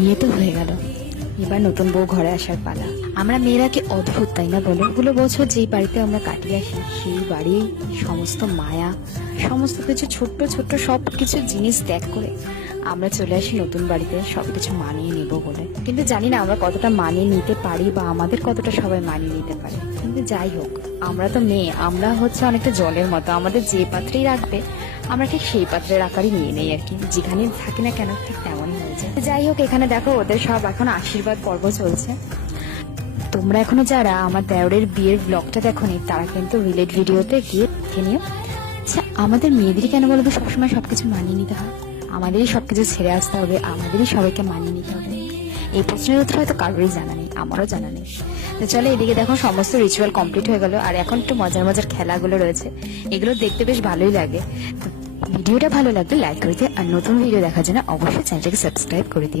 বিয়ে তো হয়ে গেল, এবার নতুন বউ ঘরে আসার পালা। আমরা মেয়েরা কি অদ্ভুত, তাই না বলো? এগুলো বছর যেই বাড়িতে আমরা কাটিয়ে আসি, সেই বাড়ির সমস্ত মায়া, সমস্ত কিছু ছোট্ট ছোট্ট সব কিছু জিনিস ত্যাগ করে আমরা চলে আসি নতুন বাড়িতে সবকিছু মানিয়ে নেব বলে। কিন্তু জানি না আমরা কতটা মানিয়ে নিতে পারি বা আমাদের কতটা সবাই মানিয়ে নিতে পারে। কিন্তু যাই হোক, আমরা তো মেয়ে, আমরা হচ্ছে অনেকটা জলের মতো, আমাদের যে পাত্রেই রাখবে আমরা ঠিক সেই পাত্রের আকারই নিয়ে নেই আর কি, যেখানে থাকি না কেন ঠিক তেমনই হয়ে যায়। যাই হোক, এখানে দেখো ওদের সব এখন আশীর্বাদ পর্ব চলছে। তোমরা এখনো যারা আমার দেওরের বিয়ের ব্লগটা দেখোনি তারা কিন্তু রিলেট ভিডিওতে গিয়ে দেখে নিও। আচ্ছা, আমাদের মেয়েদেরই কেন বলবো সবসময় সবকিছু মানিয়ে নিতে হয়? আমাদেরই সবকিছু ছেড়ে আসতে হবে, আমাদেরই সবাইকে মানিয়ে নিতে হবে? এই প্রশ্নের উত্তর হয়তো কারোরই জানা নেই, আমারও জানা নেই। তো চলো, এদিকে দেখো সমস্ত রিচুয়াল কমপ্লিট হয়ে গেল, আর এখন একটু মজার মজার খেলাগুলো রয়েছে, এগুলো দেখতে বেশ ভালোই লাগে। তো ভিডিওটা ভালো লাগলে লাইক করে দিও, আর নতুন ভিডিও দেখার জন্য অবশ্যই চ্যানেলটাকে সাবস্ক্রাইব করে দিও।